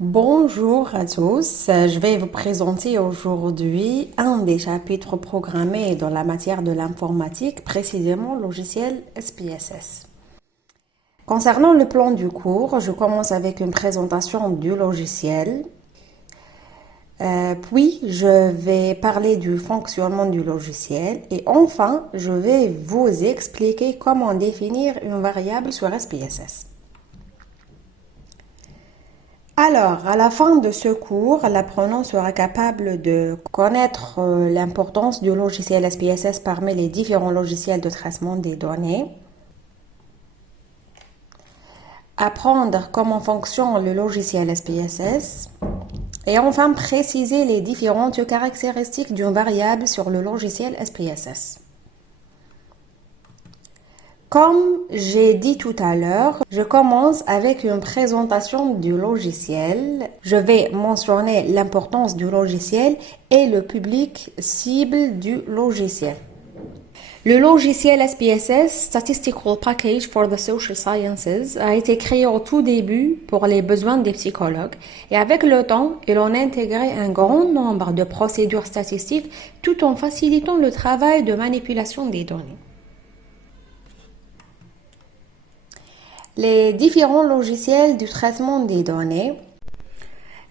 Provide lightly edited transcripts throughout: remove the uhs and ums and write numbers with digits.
Bonjour à tous, je vais vous présenter aujourd'hui un des chapitres programmés dans la matière de l'informatique, précisément le logiciel SPSS. Concernant le plan du cours, je commence avec une présentation du logiciel, puis je vais parler du fonctionnement du logiciel et enfin je vais vous expliquer comment définir une variable sur SPSS. Alors, à la fin de ce cours, l'apprenant sera capable de connaître l'importance du logiciel SPSS parmi les différents logiciels de traitement des données, apprendre comment fonctionne le logiciel SPSS et enfin préciser les différentes caractéristiques d'une variable sur le logiciel SPSS. Comme j'ai dit tout à l'heure, je commence avec une présentation du logiciel. Je vais mentionner l'importance du logiciel et le public cible du logiciel. Le logiciel SPSS, Statistical Package for the Social Sciences, a été créé au tout début pour les besoins des psychologues et avec le temps, il en a intégré un grand nombre de procédures statistiques tout en facilitant le travail de manipulation des données. Les différents logiciels du traitement des données.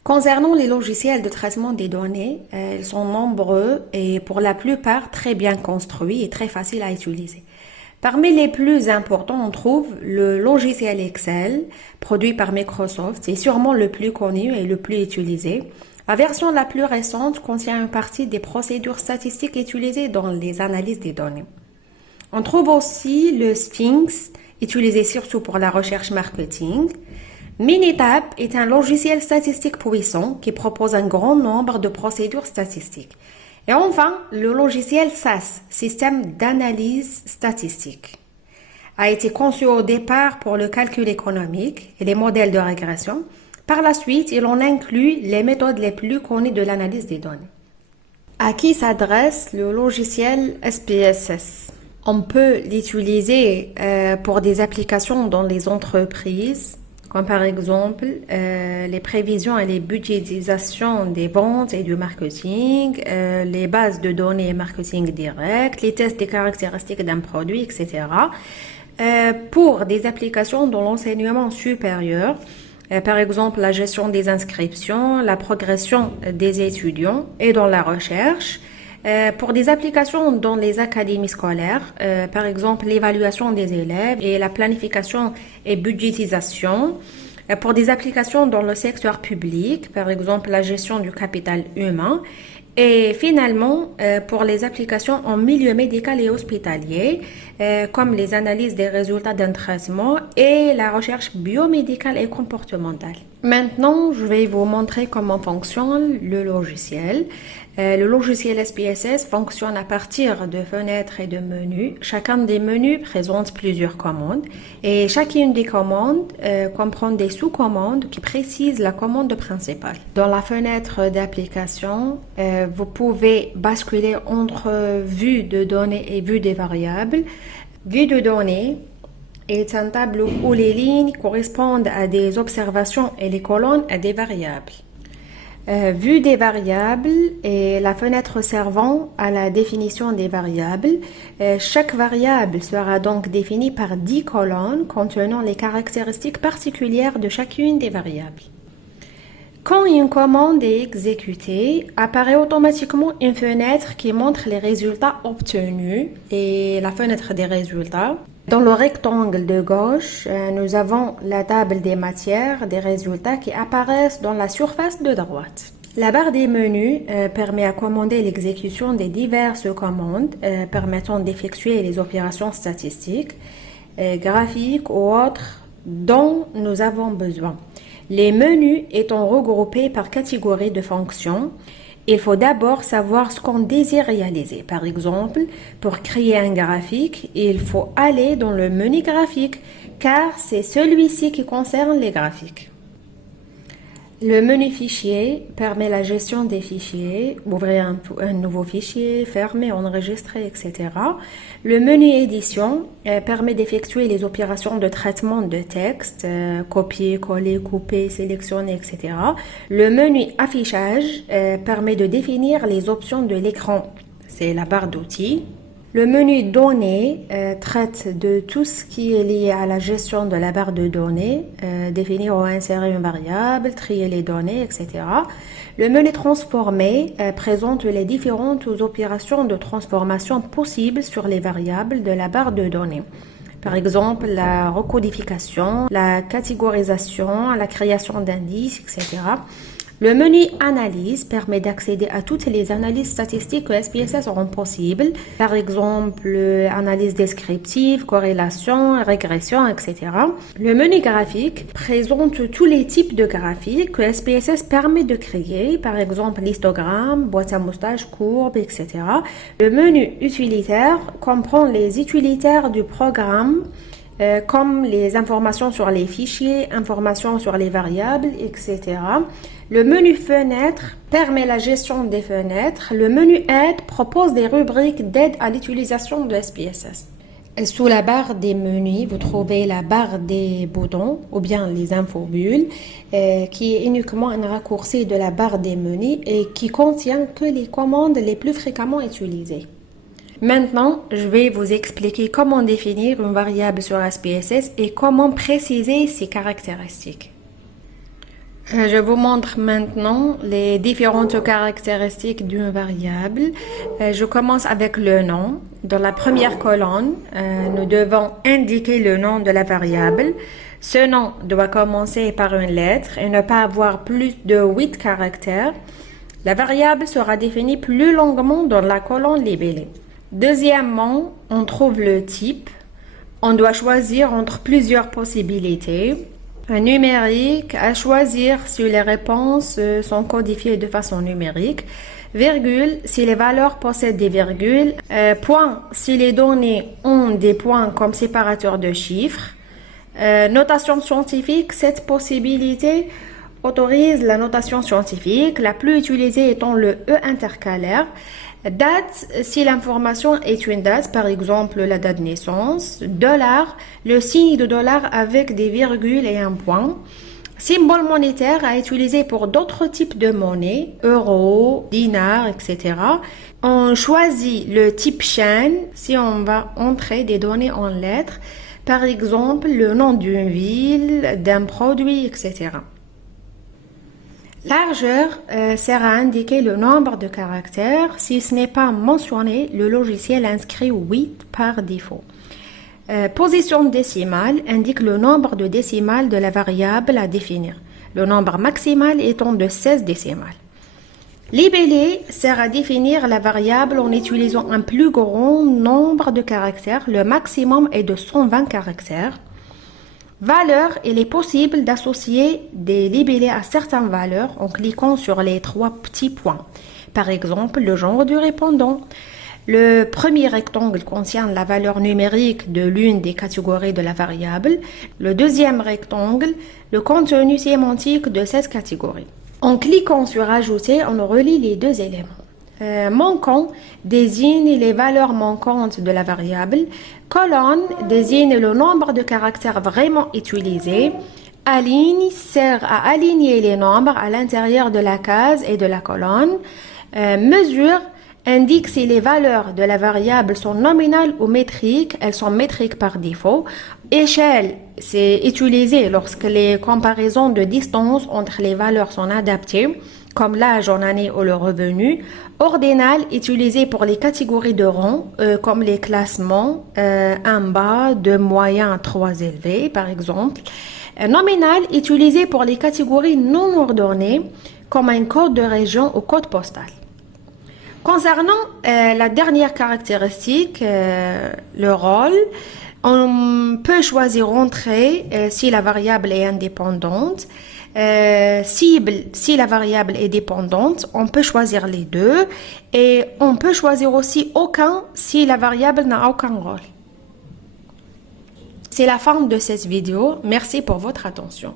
Concernant les logiciels de traitement des données, ils sont nombreux et pour la plupart très bien construits et très faciles à utiliser. Parmi les plus importants, on trouve le logiciel Excel, produit par Microsoft, c'est sûrement le plus connu et le plus utilisé. La version la plus récente contient une partie des procédures statistiques utilisées dans les analyses des données. On trouve aussi le Sphinx, utilisé surtout pour la recherche marketing. Minitab est un logiciel statistique puissant qui propose un grand nombre de procédures statistiques. Et enfin, le logiciel SAS, système d'analyse statistique, a été conçu au départ pour le calcul économique et les modèles de régression. Par la suite, il en inclut les méthodes les plus connues de l'analyse des données. À qui s'adresse le logiciel SPSS? On peut l'utiliser pour des applications dans les entreprises, comme par exemple les prévisions et les budgétisations des ventes et du marketing, les bases de données marketing direct, les tests des caractéristiques d'un produit, etc. Pour des applications dans l'enseignement supérieur, par exemple la gestion des inscriptions, la progression des étudiants et dans la recherche, pour des applications dans les académies scolaires, par exemple l'évaluation des élèves et la planification et budgétisation, pour des applications dans le secteur public, par exemple la gestion du capital humain, et finalement pour les applications en milieu médical et hospitalier, comme les analyses des résultats d'un traitement et la recherche biomédicale et comportementale. Maintenant, je vais vous montrer comment fonctionne le logiciel. Le logiciel SPSS fonctionne à partir de fenêtres et de menus. Chacun des menus présente plusieurs commandes et chacune des commandes comprend des sous-commandes qui précisent la commande principale. Dans la fenêtre d'application, vous pouvez basculer entre vue de données et vue des variables. Vue de données est un tableau où les lignes correspondent à des observations et les colonnes à des variables. Vue des variables est la fenêtre servant à la définition des variables. Chaque variable sera donc définie par 10 colonnes contenant les caractéristiques particulières de chacune des variables. Quand une commande est exécutée, apparaît automatiquement une fenêtre qui montre les résultats obtenus et la fenêtre des résultats. Dans le rectangle de gauche, nous avons la table des matières des résultats qui apparaissent dans la surface de droite. La barre des menus permet à commander l'exécution des diverses commandes permettant d'effectuer les opérations statistiques, graphiques ou autres dont nous avons besoin. Les menus étant regroupés par catégorie de fonctions, il faut d'abord savoir ce qu'on désire réaliser. Par exemple, pour créer un graphique, il faut aller dans le menu graphique, car c'est celui-ci qui concerne les graphiques. Le menu fichier permet la gestion des fichiers, ouvrir un nouveau fichier, fermer, enregistrer, etc. Le menu édition permet d'effectuer les opérations de traitement de texte, copier, coller, couper, sélectionner, etc. Le menu affichage permet de définir les options de l'écran, c'est la barre d'outils. Le menu données traite de tout ce qui est lié à la gestion de la barre de données, définir ou insérer une variable, trier les données, etc. Le menu transformer présente les différentes opérations de transformation possibles sur les variables de la barre de données. Par exemple, la recodification, la catégorisation, la création d'indices, etc. Le menu analyse permet d'accéder à toutes les analyses statistiques que SPSS rend possibles. Par exemple, analyse descriptive, corrélation, régression, etc. Le menu graphique présente tous les types de graphiques que SPSS permet de créer. Par exemple, histogramme, boîte à moustache, courbe, etc. Le menu utilitaire comprend les utilitaires du programme, comme les informations sur les fichiers, informations sur les variables, etc. Le menu fenêtre permet la gestion des fenêtres. Le menu aide propose des rubriques d'aide à l'utilisation de SPSS. Sous la barre des menus, vous trouvez la barre des boutons ou bien les infobulles qui est uniquement un raccourci de la barre des menus et qui contient que les commandes les plus fréquemment utilisées. Maintenant, je vais vous expliquer comment définir une variable sur SPSS et comment préciser ses caractéristiques. Je vous montre maintenant les différentes caractéristiques d'une variable. Je commence avec le nom. Dans la première colonne, nous devons indiquer le nom de la variable. Ce nom doit commencer par une lettre et ne pas avoir plus de 8 caractères. La variable sera définie plus longuement dans la colonne libellée. Deuxièmement, on trouve le type. On doit choisir entre plusieurs possibilités. Un numérique à choisir si les réponses sont codifiées de façon numérique. Virgule si les valeurs possèdent des virgules. Point si les données ont des points comme séparateurs de chiffres. Notation scientifique, cette possibilité autorise la notation scientifique, la plus utilisée étant le E intercalaire. Date, si l'information est une date, par exemple la date de naissance. Dollar, le signe de dollar avec des virgules et un point. Symbole monétaire à utiliser pour d'autres types de monnaie, euros, dinars, etc. On choisit le type chaîne si on va entrer des données en lettres, par exemple le nom d'une ville, d'un produit, etc. Largeur sert à indiquer le nombre de caractères. Si ce n'est pas mentionné, le logiciel inscrit 8 par défaut. Position décimale indique le nombre de décimales de la variable à définir. Le nombre maximal étant de 16 décimales. Libellé sert à définir la variable en utilisant un plus grand nombre de caractères. Le maximum est de 120 caractères. Valeur, il est possible d'associer des libellés à certaines valeurs en cliquant sur les 3 petits points. Par exemple, le genre du répondant. Le premier rectangle contient la valeur numérique de l'une des catégories de la variable. Le deuxième rectangle, le contenu sémantique de cette catégorie. En cliquant sur Ajouter, on relie les deux éléments. Manquant désigne les valeurs manquantes de la variable. Colonne désigne le nombre de caractères vraiment utilisés. Aligne sert à aligner les nombres à l'intérieur de la case et de la colonne. Mesure indique si les valeurs de la variable sont nominales ou métriques. Elles sont métriques par défaut. Échelle, c'est utilisé lorsque les comparaisons de distance entre les valeurs sont adaptées, comme l'âge en année ou le revenu. Ordinal, utilisé pour les catégories de rang, comme les classements, 1 bas, 2 moyen, 3 élevé, par exemple. Nominal, utilisé pour les catégories non ordonnées, comme un code de région ou code postal. Concernant la dernière caractéristique, le rôle, on peut choisir entrée si la variable est indépendante. Cible, si la variable est dépendante, on peut choisir les deux et on peut choisir aussi aucun si la variable n'a aucun rôle. C'est la fin de cette vidéo. Merci pour votre attention.